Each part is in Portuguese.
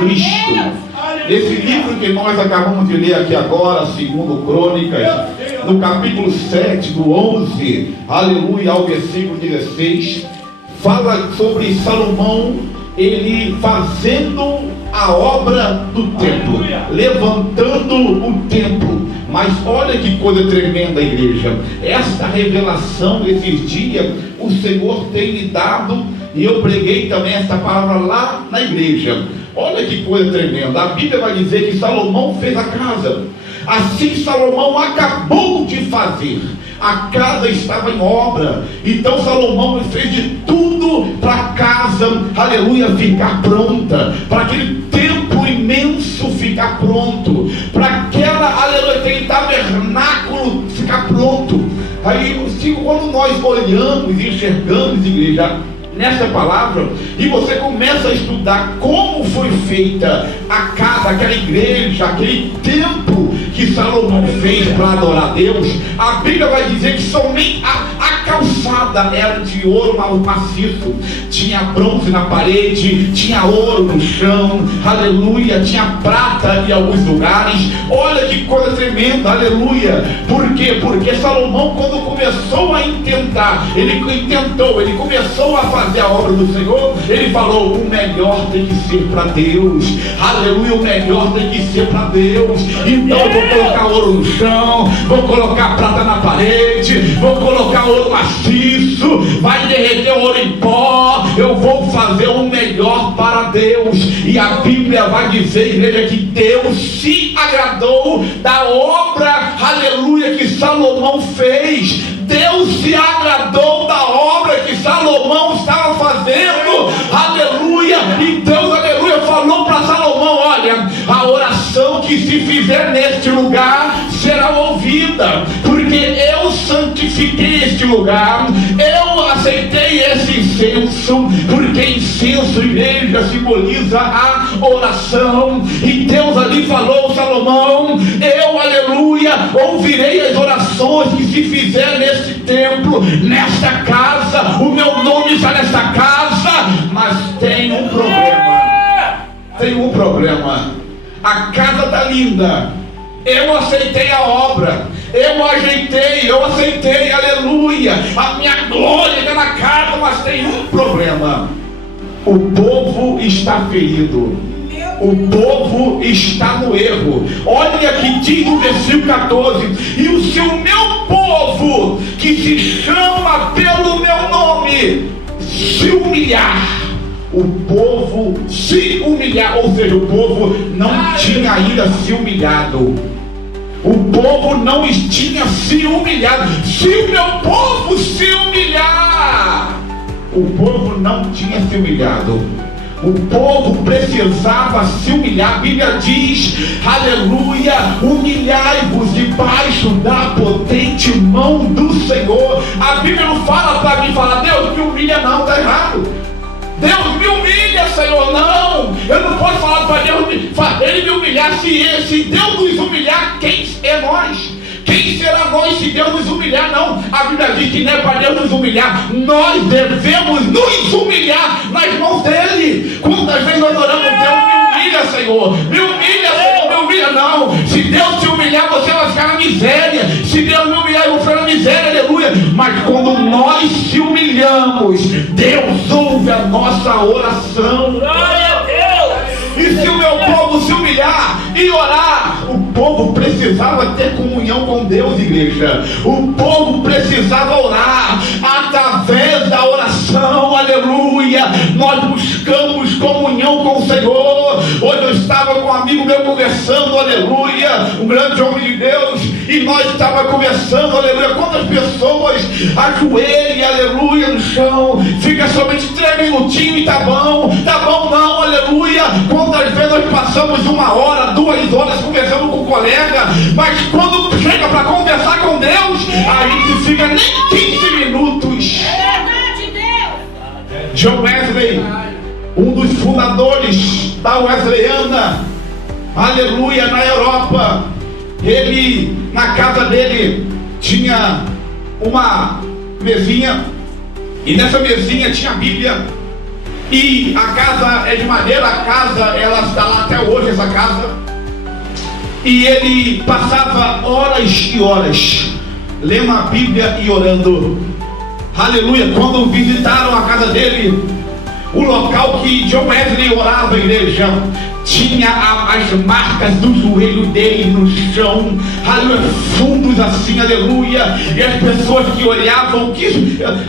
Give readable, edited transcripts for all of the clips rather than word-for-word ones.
Cristo. Esse livro que nós acabamos de ler aqui agora, segundo Crônicas, no capítulo 7, do 11, aleluia, ao versículo 16, fala sobre Salomão, ele fazendo a obra do templo, levantando o templo. Mas olha que coisa tremenda, igreja. Esta revelação, esses dias, o Senhor tem me dado, e eu preguei também essa palavra lá na igreja. Olha que coisa tremenda. A Bíblia vai dizer que Salomão fez a casa. Assim Salomão acabou de fazer. A casa estava em obra. Então Salomão fez de tudo para a casa, aleluia, ficar pronta, para aquele templo imenso ficar pronto, para aquela, aleluia, aquele tabernáculo ficar pronto. Aí, quando nós olhamos e enxergamos, igreja, nessa palavra, e você começa a estudar como foi feita a casa, aquela igreja, aquele templo que Salomão fez para adorar a Deus, a Bíblia vai dizer que somente a calçada era de ouro maciço, tinha bronze na parede, tinha ouro no chão, aleluia, tinha prata em alguns lugares. Olha que coisa tremenda, aleluia. Por quê? Porque Salomão, quando começou a intentar, ele começou a fazer a obra do Senhor, ele falou: o melhor tem que ser para Deus, aleluia, o melhor tem que ser para Deus. Então eu vou colocar ouro no chão, vou colocar prata na parede, vou colocar ouro maciço, vai derreter ouro em pó, eu vou fazer o melhor para Deus. E a Bíblia vai dizer, igreja, que Deus se agradou da obra, aleluia, que Salomão fez. Deus se agradou da obra que Salomão estava fazendo, aleluia. E Deus, aleluia, falou para Salomão: olha, a oração que se fizer neste lugar será ouvida, porque eu santifiquei este lugar, eu aceitei esse incenso, porque incenso, igreja, simboliza a oração. E Deus ali falou: Salomão, eu, aleluia, ouvirei as orações que se fizer neste templo, nesta casa, o meu nome está nesta casa. Mas tem um problema, a casa está linda, eu aceitei a obra, eu aceitei, aleluia, a minha glória está na casa, mas tem um problema: o povo está ferido, o povo está no erro. Olha que diz no versículo 14: e o seu meu povo, que se chama pelo meu nome, se humilhar. O povo se humilhar, ou seja, o povo não tinha ainda se humilhado. O povo não tinha se humilhado. Se o meu povo se humilhar, o povo não tinha se humilhado. O povo precisava se humilhar. A Bíblia diz, aleluia, humilhai-vos debaixo da potente mão do Senhor. A Bíblia não fala para mim, fala: Deus me humilha, não, está errado. Deus me humilha, Senhor, não. Eu não posso falar para Deus, Ele me humilhar. Se Deus nos humilhar, quem é nós? Quem será nós se Deus nos humilhar? Não, a Bíblia diz que não é para Deus nos humilhar, nós devemos nos humilhar nas mãos dele. Quantas vezes nós oramos: Deus me humilha, Senhor, me humilha, Senhor, me humilha. Não, se Deus te humilhar, você vai ficar na miséria. Se Deus me humilhar, eu vou ficar na miséria, aleluia. Mas quando nós se humilhamos, Deus ouve a nossa oração. Glória a Deus. E se o meu povo se humilhar e orar, o povo precisava ter comunhão com Deus, igreja. O povo precisava orar. Através da oração, aleluia, nós buscamos comunhão com o Senhor. Hoje eu estava com um amigo meu conversando, aleluia, um grande homem de Deus, e nós estávamos conversando, aleluia. Quantas pessoas ajoelham, aleluia, no chão, fica somente 3 minutinhos e tá bom não, aleluia. Quantas vezes nós passamos 1 hora, 2 horas conversando com o colega, mas quando chega para conversar com Deus, a gente fica nem 15 minutos. John Wesley, um dos fundadores da Wesleyana, aleluia, na Europa, ele, na casa dele, tinha uma mesinha, e nessa mesinha tinha a Bíblia. E a casa é de madeira, a casa ela está lá casa e ele passava horas e horas lendo a Bíblia e orando. Aleluia. Quando visitaram a casa dele, o local que John Wesley orava, a igreja, tinha as marcas do joelho dele no chão, aleluia, fundos assim, aleluia. E as pessoas que olhavam,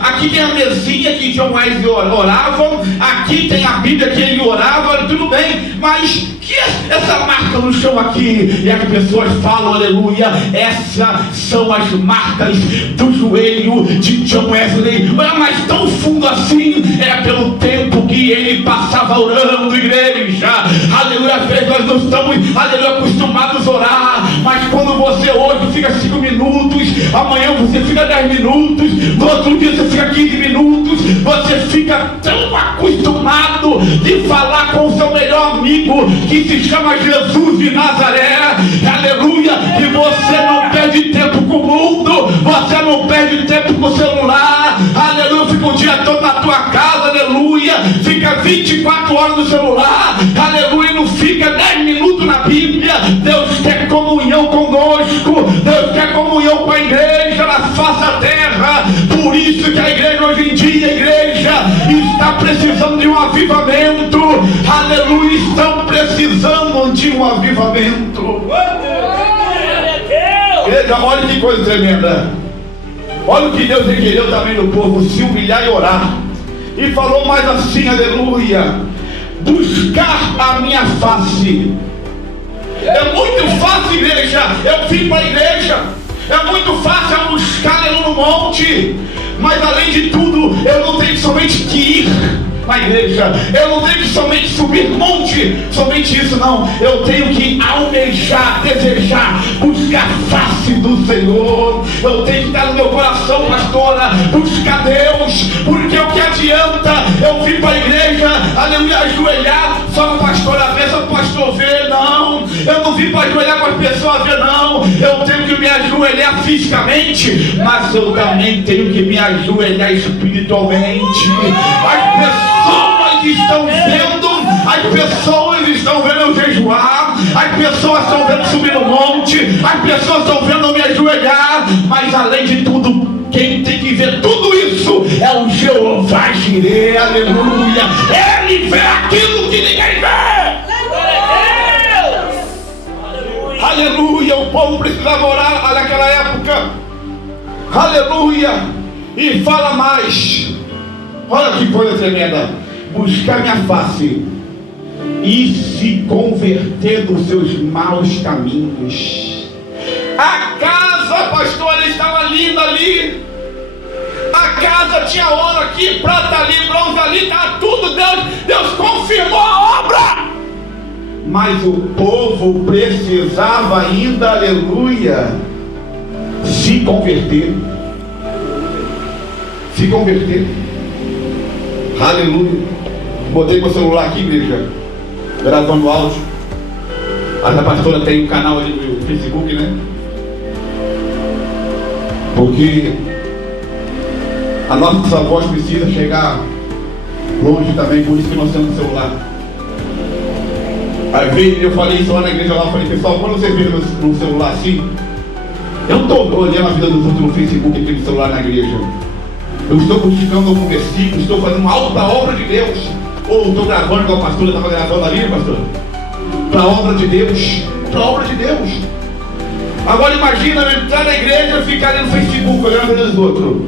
aqui tem a mesinha que John Wesley oravam, aqui tem a Bíblia que ele orava, tudo bem, mas que essa marca no chão aqui? E as pessoas falam, aleluia, essas são as marcas do joelho de John Wesley. Mas tão fundo assim, é pelo tempo que ele passava orando, igreja. Aleluia, às vezes nós não estamos, aleluia, acostumados a orar, mas quando você hoje fica 5 minutos, amanhã você fica 10 minutos, no outro dia você fica 15 minutos, você fica tão acostumado de falar com o seu melhor amigo, que se chama Jesus de Nazaré, aleluia, que você não perde tempo com o mundo, você não perde tempo com o celular, aleluia, fica o dia todo na tua casa, aleluia, fica 24 horas no celular, aleluia, e não fica 10 minutos na Bíblia. Deus quer comunhão conosco, Deus quer comunhão com a igreja na face da terra. Por isso que a igreja hoje em dia, a igreja está precisando de um avivamento, aleluia, estão precisando de um avivamento. Igreja, olha que coisa tremenda, olha o que Deus requereu também do povo: se humilhar e orar. E falou mais assim, aleluia, buscar a minha face. É muito fácil, igreja, eu vim para a igreja, é muito fácil eu buscar eu no monte, mas além de tudo, eu não tenho somente que ir na igreja, eu não tenho que somente subir monte, somente isso não, eu tenho que almejar, desejar, buscar a face do Senhor. Eu tenho que estar no meu coração, pastora, buscar Deus, porque o que adianta eu vir para a igreja, aleluia, ajoelhar, só a pastora ver, só o pastor ver, não, eu não vim para ajoelhar para as pessoas ver, não, eu tenho que me ajoelhar fisicamente, mas eu também tenho que me ajoelhar espiritualmente. As pessoas estão vendo, as pessoas estão vendo eu jejuar, as pessoas estão vendo subir no monte, as pessoas estão vendo eu me ajoelhar, mas além de tudo, quem tem que ver tudo isso é o Jeová Jireh, aleluia. Ele vê aquilo que ninguém vê. Aleluia. O povo precisava orar naquela época, aleluia. E fala mais, olha que coisa tremenda: buscar minha face e se converter dos seus maus caminhos. A casa, pastor, estava linda ali, a casa tinha ouro aqui, prata ali, bronze ali, estava tudo, Deus confirmou a obra, mas o povo precisava ainda, aleluia, se converter, aleluia. Botei meu celular aqui, igreja, gravando áudio. A pastora tem um canal ali no Facebook, né? Porque a nossa voz precisa chegar longe também, por isso que nós temos o celular. Aí veio, eu falei isso lá na igreja, lá, falei: pessoal, quando vocês viram no celular assim, eu não estou olhando a vida dos outros no Facebook aqui no celular na igreja. Eu estou buscando algum versículo, estou fazendo algo para a obra de Deus. Ou estou gravando, igual a pastora estava gravando ali, pastor, para a obra de Deus, para a obra de Deus. Agora imagina eu entrar na igreja e ficar ali no Facebook olhando a vida dos outros.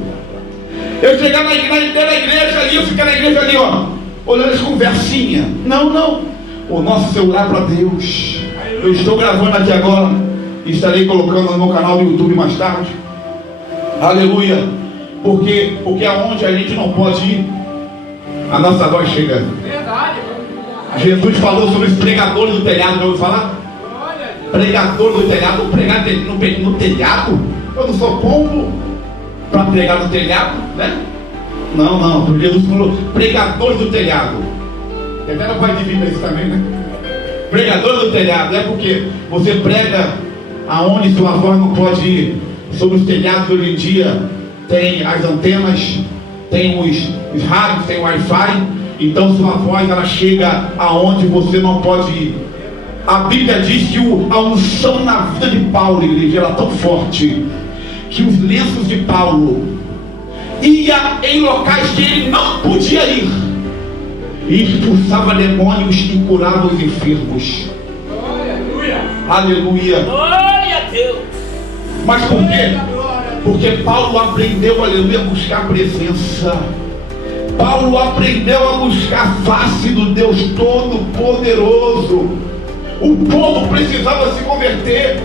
Eu chegar na igreja ali, eu ficar na igreja ali, ó, olhando as conversinhas. Não, o nosso celular para Deus. Eu estou gravando aqui agora e estarei colocando no meu canal do YouTube mais tarde, aleluia. Porque aonde a gente não pode ir, a nossa voz chega. Verdade. Jesus falou sobre os pregadores do telhado, já ouviu falar? Pregador do telhado, pregar no telhado? Eu não sou pombo para pregar no telhado, né? Não, porque Jesus falou pregadores do telhado. Até não pode vir para isso também, né? Pregador do telhado, é porque você prega aonde sua voz não pode ir. Sobre os telhados hoje em dia tem as antenas, tem os rádios, tem o Wi-Fi, então sua voz ela chega aonde você não pode ir. A Bíblia diz que a unção na vida de Paulo, igreja, era tão forte que os lenços de Paulo ia em locais que ele não podia ir, e expulsava demônios e curava os enfermos. Aleluia! Aleluia! Glória a Deus! Mas por quê? Porque Paulo aprendeu, aleluia, a buscar a presença. Paulo aprendeu a buscar a face do Deus Todo-Poderoso. O povo precisava se converter.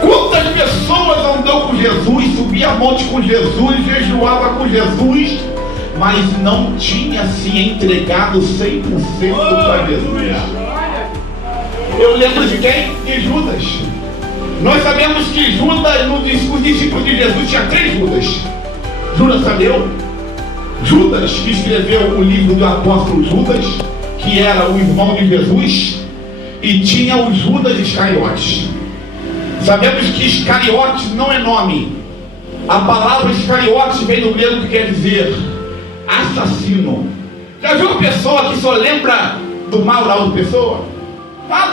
Quantas pessoas andou com Jesus, subia a monte com Jesus, jejuava com Jesus, mas não tinha se entregado 100% para Jesus. Eu lembro de quem? De Judas. Nós sabemos que Judas, os discípulos de Jesus, tinha 3 Judas. Judas Tadeu, Judas, que escreveu o livro do apóstolo Judas, que era o irmão de Jesus, e tinha o Judas Iscariotes. Sabemos que Iscariotes não é nome. A palavra Iscariotes vem do grego, que quer dizer assassino. Já viu uma pessoa que só lembra do mal da outra pessoa? A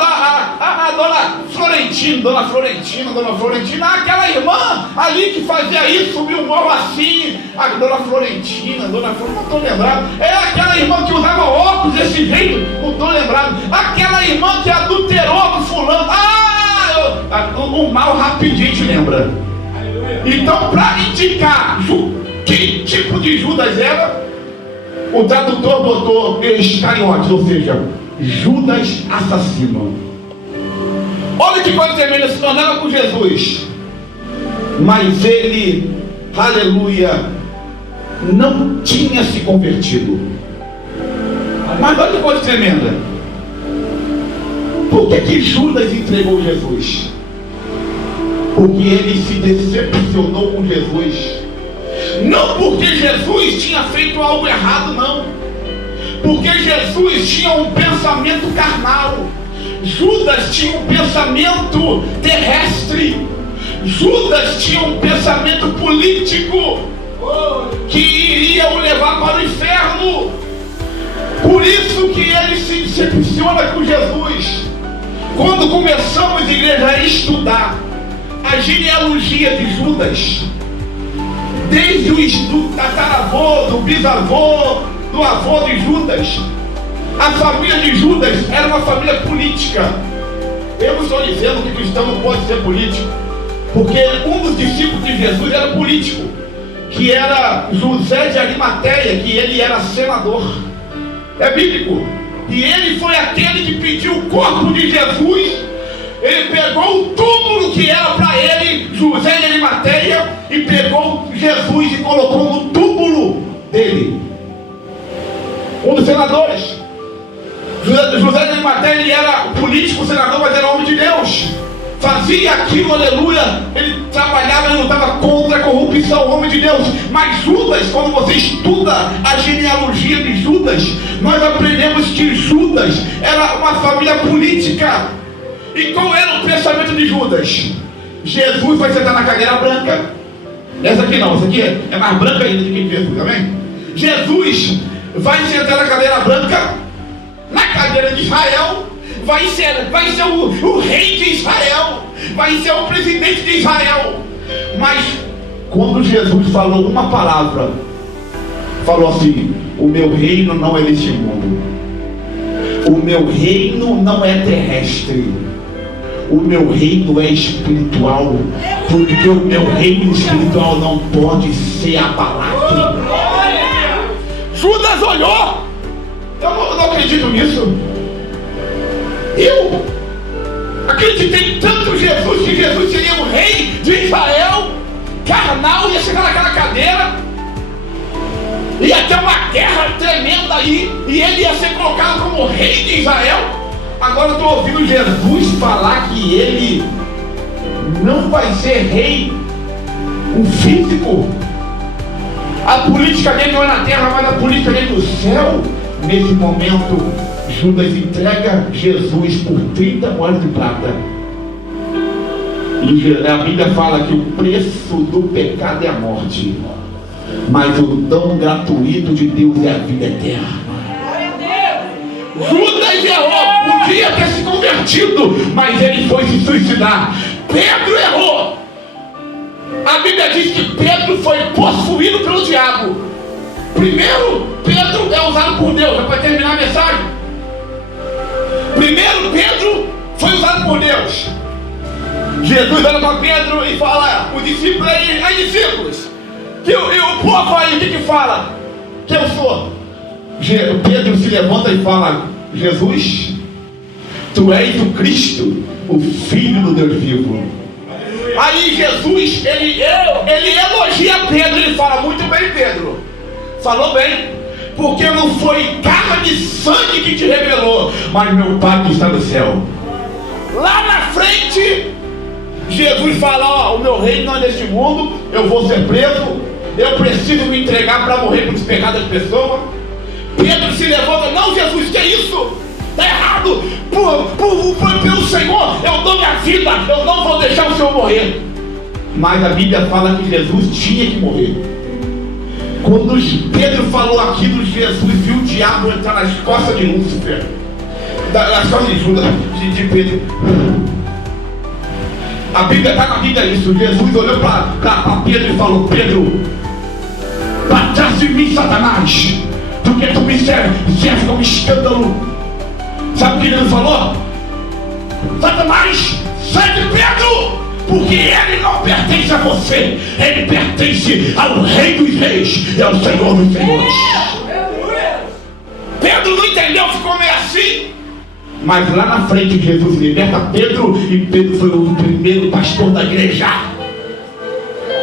dona Florentina, aquela irmã ali que fazia isso, subiu o morro assim. A dona Florentina, não estou lembrado. É aquela irmã que usava óculos desse jeito, não estou lembrado. Aquela irmã que adulterou com fulano. O mal rapidinho te lembra. Então, para indicar que tipo de Judas era, o tradutor botou Iscariotes, ou seja, Judas assassino. Olha que coisa tremenda, se tornava com Jesus, mas ele, aleluia, não tinha se convertido. Mas olha que coisa tremenda. Por que Judas entregou Jesus? Porque ele se decepcionou com Jesus. Não porque Jesus tinha feito algo errado, não. Porque Jesus tinha um pensamento carnal. Judas tinha um pensamento terrestre. Judas tinha um pensamento político que iria o levar para o inferno. Por isso que ele se decepciona com Jesus. Quando começamos, igreja, a estudar a genealogia de Judas, desde o estudo do tataravô, do bisavô, do avô de Judas, a família de Judas era uma família política. Eu não estou dizendo que cristão não pode ser político, porque um dos discípulos de Jesus era político, que era José de Arimateia, que ele era senador. É bíblico. E ele foi aquele que pediu o corpo de Jesus. Ele pegou o túmulo que era para ele, José de Arimateia, e pegou Jesus e colocou no túmulo dele. Um dos senadores. José de Arimateia, ele era político, senador, mas era homem de Deus. Fazia aquilo, aleluia. Ele trabalhava, ele lutava contra a corrupção, homem de Deus. Mas Judas, quando você estuda a genealogia de Judas, nós aprendemos que Judas era uma família política. E qual era o pensamento de Judas? Jesus vai sentar na cadeira branca. Essa aqui não, essa aqui é mais branca ainda do que Jesus, amém? Jesus vai sentar na cadeira branca, na cadeira de Israel. Vai ser o rei de Israel, vai ser o presidente de Israel. Mas quando Jesus falou uma palavra, falou assim: o meu reino não é deste mundo, o meu reino não é terrestre, o meu reino é espiritual, porque o meu reino espiritual não pode ser abalado. Judas olhou. Eu não acredito nisso. Eu acreditei tanto em Jesus, que Jesus seria o rei de Israel, carnal, ia chegar naquela cadeira, ia ter uma guerra tremenda aí, e ele ia ser colocado como rei de Israel. Agora eu estou ouvindo Jesus falar que ele não vai ser rei, um físico. A política dele não é na terra, mas a política dele no céu. Nesse momento, Judas entrega Jesus por 30 moedas de prata. E a Bíblia fala que o preço do pecado é a morte, mas o dom gratuito de Deus é a vida eterna. Judas errou, podia ter se convertido. convertido, mas ele foi se suicidar. Pedro errou. A Bíblia diz que Pedro foi possuído pelo diabo. Primeiro, Pedro é usado por Deus. É para terminar a mensagem. Primeiro, Pedro foi usado por Deus. Jesus olha para Pedro e fala: os discípulos aí, discípulos, e o povo aí, o que fala? Que eu sou? Pedro se levanta e fala: Jesus, tu és o Cristo, o Filho do Deus vivo. Aí Jesus, ele elogia Pedro, ele fala: muito bem, Pedro, falou bem, porque não foi carne e sangue que te revelou, mas meu Pai que está no céu. Lá na frente, Jesus fala: ó, o meu reino não é deste mundo, eu vou ser preso, eu preciso me entregar para morrer pelos pecados das pessoas. Pedro se levanta: não, Jesus, que é isso? Está errado, pelo Senhor eu dou minha vida, eu não vou deixar o Senhor morrer. Mas a Bíblia fala que Jesus tinha que morrer. Quando Pedro falou aquilo, Jesus viu o diabo entrar nas costas de Lúcifer, nas costas de Judas, de Pedro. A Bíblia está na Bíblia isso. Jesus olhou para Pedro e falou: Pedro, para trás de mim, Satanás, porque tu me serve como escândalo. Sabe o que ele falou? Satanás, sai de Pedro, porque ele não pertence a você, ele pertence ao Rei dos Reis e ao Senhor dos Senhores. Pedro não entendeu, ficou meio assim. Mas lá na frente Jesus liberta Pedro, e Pedro foi o primeiro pastor da igreja.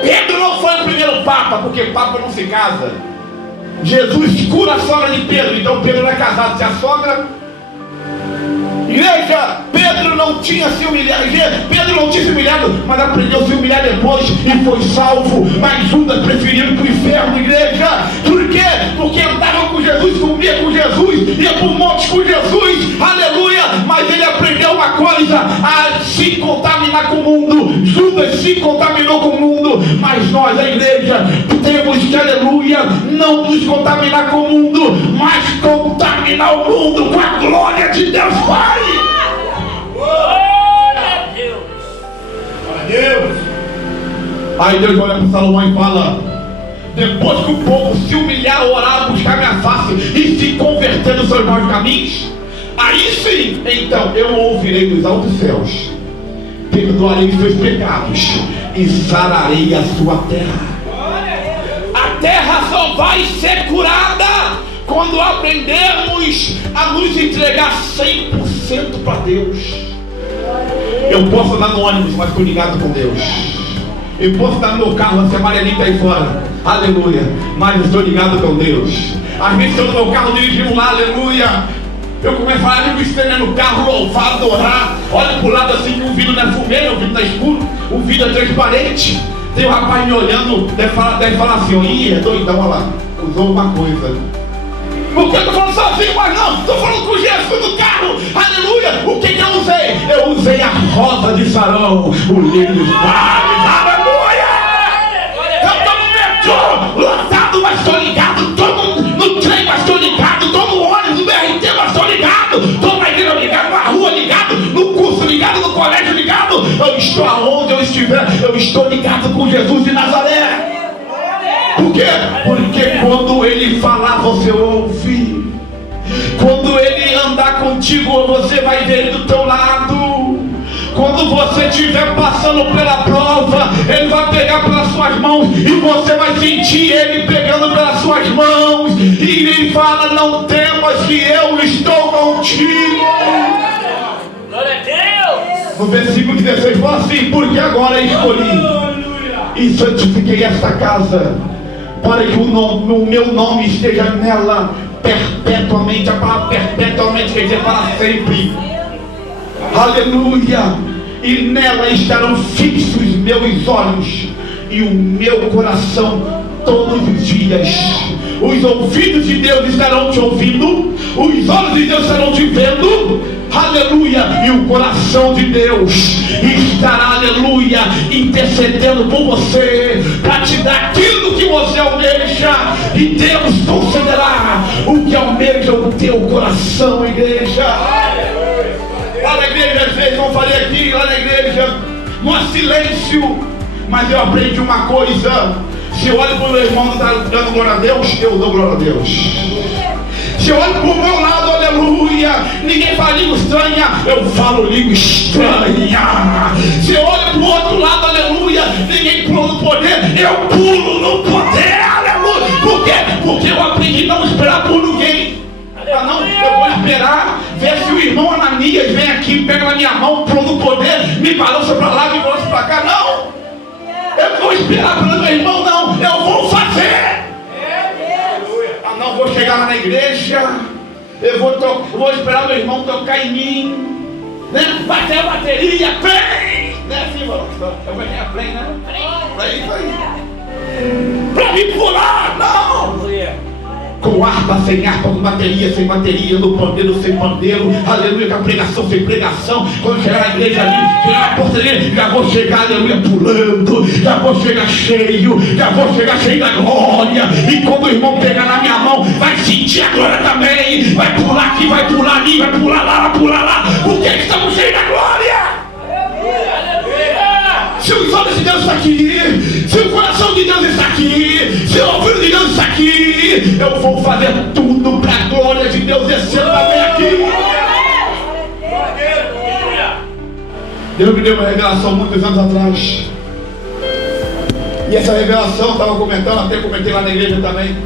Pedro não foi o primeiro papa, porque papa não se casa. Jesus cura a sogra de Pedro, então Pedro não é casado. Se a sogra... Igreja, Pedro não tinha se humilhado. Pedro não tinha se humilhado, mas aprendeu a se humilhar depois e foi salvo. Mas Judas preferiu ir para o inferno, igreja. Por quê? Porque andava com Jesus, comia com Jesus, ia para o monte com Jesus, aleluia. Mas ele aprendeu uma coisa: a se contaminar com o mundo. Judas se contaminou com o mundo, mas nós, a igreja, temos que, aleluia, não nos contaminar com o mundo, mas contaminar o mundo com a glória de Deus Pai. Deus. Aí Deus olha para Salomão e fala: depois que o povo se humilhar, orar, buscar minha face e se converter nos seus maus caminhos, aí sim, então eu ouvirei dos altos céus, perdoarei os seus pecados e sararei a sua terra. A terra só vai ser curada quando aprendermos a nos entregar 100% para Deus. Eu posso andar no ônibus, mas estou ligado com Deus. Eu posso estar no meu carro, essa amarelinha aí fora, aleluia, mas eu estou ligado com Deus. Às vezes estou no meu carro, dirigindo lá, aleluia, eu começo a falar, amigo, estranho no carro, louvar, adorar. Olha para o lado assim, que o vidro não é fumê, o vidro não é escuro, o vidro é transparente. Tem um rapaz me olhando, deve falar assim: ih, é doidão, olha lá, usou uma coisa. Porque eu estou falando sozinho, mas não, estou falando com Jesus no carro, aleluia. O que eu usei? Eu usei a rosa de Sarão, o lírio dos vales, aleluia. Eu estou no metrô, lotado, mas estou ligado. Estou no trem, mas estou ligado. Estou no ônibus, no BRT, mas estou ligado. Estou na igreja ligado, na rua ligado, no curso ligado, no colégio ligado. Eu estou aonde eu estiver, eu estou ligado com Jesus de Nazaré. Por quê? Porque quando ele falar, você ouve. Quando ele andar contigo, você vai ver ele do teu lado. Quando você estiver passando pela prova, ele vai pegar pelas suas mãos e você vai sentir ele pegando pelas suas mãos. E ele fala: não temas, que eu estou contigo. Glória a Deus. No versículo 16 fala assim: porque agora escolhi e santifiquei esta casa, para que o meu nome esteja nela perpetuamente. A palavra perpetuamente quer dizer para sempre. Aleluia. E nela estarão fixos meus olhos e o meu coração todos os dias. Os ouvidos de Deus estarão te ouvindo, os olhos de Deus estarão te vendo, aleluia, e o coração de Deus estará, aleluia, intercedendo por você, para te dar aquilo que você almeja, e Deus concederá o que almeja o teu coração, igreja. Fala, igreja, assim lá na igreja, no silêncio. Mas eu aprendi uma coisa: se eu olho para o meu irmão e está dando glória a Deus, eu dou glória a Deus. Se eu olho para o meu lado, aleluia, ninguém fala língua estranha, eu falo língua estranha. Se eu olho para o outro lado, aleluia, ninguém pula no poder, eu pulo no poder, aleluia. Por quê? Porque eu aprendi a não esperar por ninguém. Não, eu vou esperar ver se o irmão Ananias vem aqui, pega na minha mão, pula no poder, me balança para lá, me balança para cá. Não, eu não vou esperar pelo meu irmão, não, eu vou fazer. Não vou chegar lá na igreja, eu vou esperar meu irmão tocar em mim, né? Bater a bateria, play, né? Assim, mano, eu vou ganhar play, né? Play, isso aí. Pra mim pular, não! Com harpa, sem harpa, com bateria, sem bateria, no pandeiro, sem pandeiro, aleluia, com a pregação, sem pregação. Quando chegar na igreja ali, chegar na porta ali, já vou chegar, aleluia, pulando, já vou chegar cheio, já vou chegar cheio da glória. E quando o irmão pegar na minha mão, vai sentir a glória também, vai pular aqui, vai pular ali, vai pular lá, vai pular lá, porque estamos cheios da glória. Se os olhos de Deus estão aqui, se o coração de Deus está aqui, se o ouvido de Deus está aqui, eu vou fazer tudo para a glória de Deus descer também aqui. Deus me deu uma revelação muitos anos atrás, e essa revelação eu estava comentando, até comentei lá na igreja também,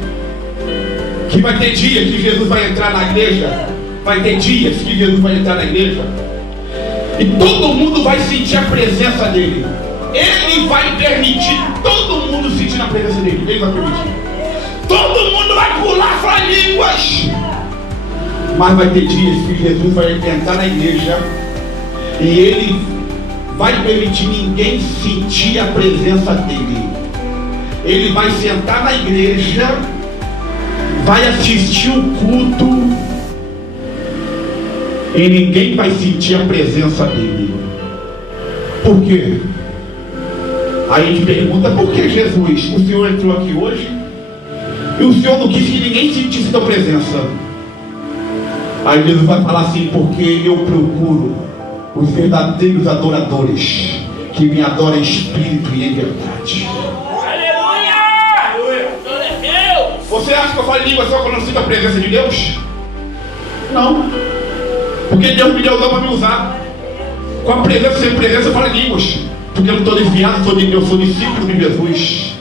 que vai ter dia que Jesus vai entrar na igreja, vai ter dias que Jesus vai entrar na igreja, e todo mundo vai sentir a presença dele. Ele vai permitir todo mundo sentir a presença dele. Ele vai permitir. Todo mundo vai pular, falar línguas. Mas vai ter dias que Jesus vai entrar na igreja e ele vai permitir ninguém sentir a presença dele. Ele vai sentar na igreja, vai assistir o culto e ninguém vai sentir a presença dele. Por quê? Aí a gente pergunta: por que, Jesus, o Senhor entrou aqui hoje e o Senhor não quis que ninguém sentisse a presença? Aí Jesus vai falar assim: porque eu procuro os verdadeiros adoradores que me adoram em espírito e em verdade. Aleluia! Glória a Deus! Você acha que eu falo em língua só quando eu sinto a presença de Deus? Não, porque Deus me deu o dom para me usar. Com a presença, sem presença, eu falo em línguas, porque eu não estou desviado, eu sou discípulo de Jesus.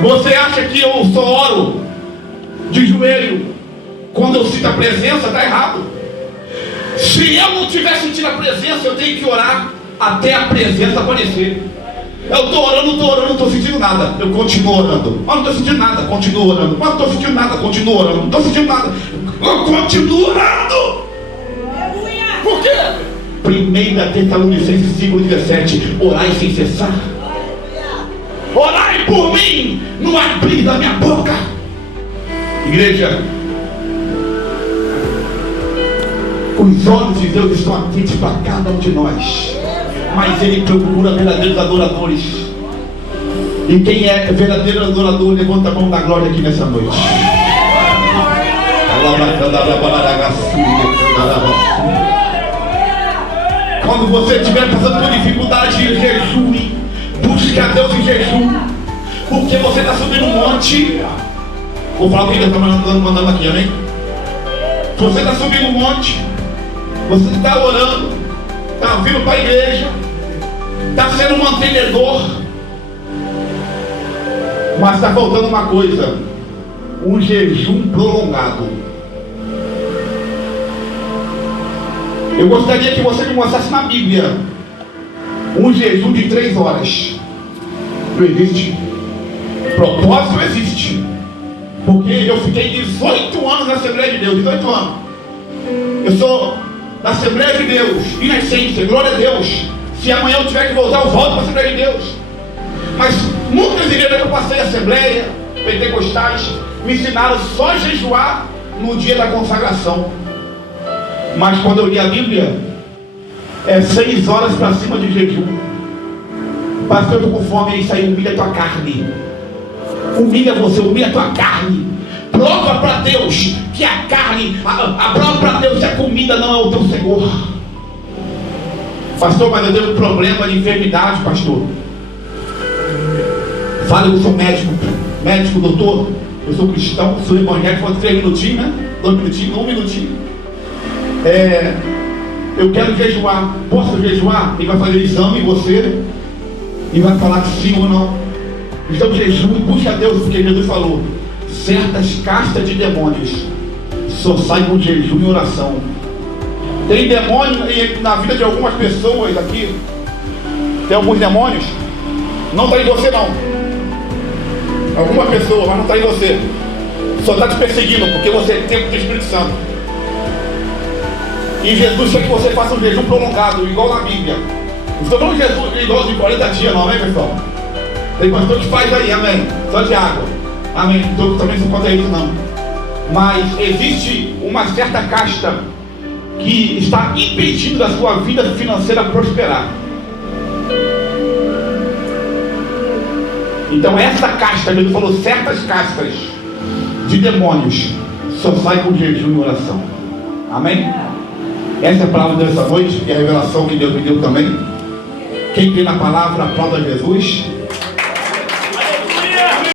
Você acha que eu só oro de joelho quando eu sinto a presença? Está errado. Se eu não estiver sentindo a presença, eu tenho que orar até a presença aparecer. Eu estou orando, não estou sentindo nada, eu continuo orando. Não estou sentindo nada, continuo orando. Não estou sentindo nada, continuo orando. Não estou sentindo nada, eu continuo orando. Por quê? 1 Tessalonicenses 5:17: orai sem cessar. Orai por mim no abrir da minha boca. Igreja, os olhos de Deus estão atentos para cada um de nós, mas Ele procura verdadeiros adoradores. E quem é verdadeiro adorador, levanta a mão da glória aqui nessa noite. Quando você estiver passando por dificuldade, jejue, busque a Deus em jejum, porque você está subindo um monte. Vou falar o que Deus está mandando aqui, amém? Você está subindo um monte, você está orando, está vindo para a igreja, está sendo um mantenedor, mas está faltando uma coisa: um jejum prolongado. Eu gostaria que você me mostrasse na Bíblia um jejum de 3 horas. Não existe. Propósito existe. Porque eu fiquei 18 anos na Assembleia de Deus. 18 anos. Eu sou da Assembleia de Deus, e na essência, glória a Deus. Se amanhã eu tiver que voltar, eu volto para a Assembleia de Deus. Mas muitas igrejas que eu passei, Assembleia, pentecostais, me ensinaram só a jejuar no dia da consagração. Mas quando eu li a Bíblia, é 6 horas para cima de jejum. Pastor, eu estou com fome. Isso aí humilha a tua carne. Humilha você, humilha a tua carne. Prova para Deus que a carne, a prova para Deus que a comida não é o teu Senhor. Pastor, mas eu tenho um problema de enfermidade, pastor. Fala, eu sou médico. Médico, doutor. Eu sou cristão, sou evangélico. Pode 3 minutinhos, né? 2 minutinhos, 1 minutinho. Eu quero jejuar. Posso jejuar? Ele vai fazer exame em você e vai falar que sim ou não. Então jejum e busca a Deus, porque Jesus falou: certas castas de demônios só saem com jejum e oração. Tem demônio na vida de algumas pessoas aqui. Tem alguns demônios. Não está em você não. Alguma pessoa, mas não está em você. Só está te perseguindo porque você é tempo do Espírito Santo. E Jesus quer que você faça um jejum prolongado, igual na Bíblia. Não estou falando de jejum igual de 40 dias não, amém, pessoal? Tem pastor que faz aí, amém, só de água, amém. Então também não conta isso não. Mas existe uma certa casta que está impedindo da sua vida financeira prosperar. Então essa casta, Jesus falou, certas castas de demônios só sai com jejum e oração. Amém? Essa é a palavra dessa noite, e a revelação que Deus me deu também. Quem crê na palavra, aplauda Jesus.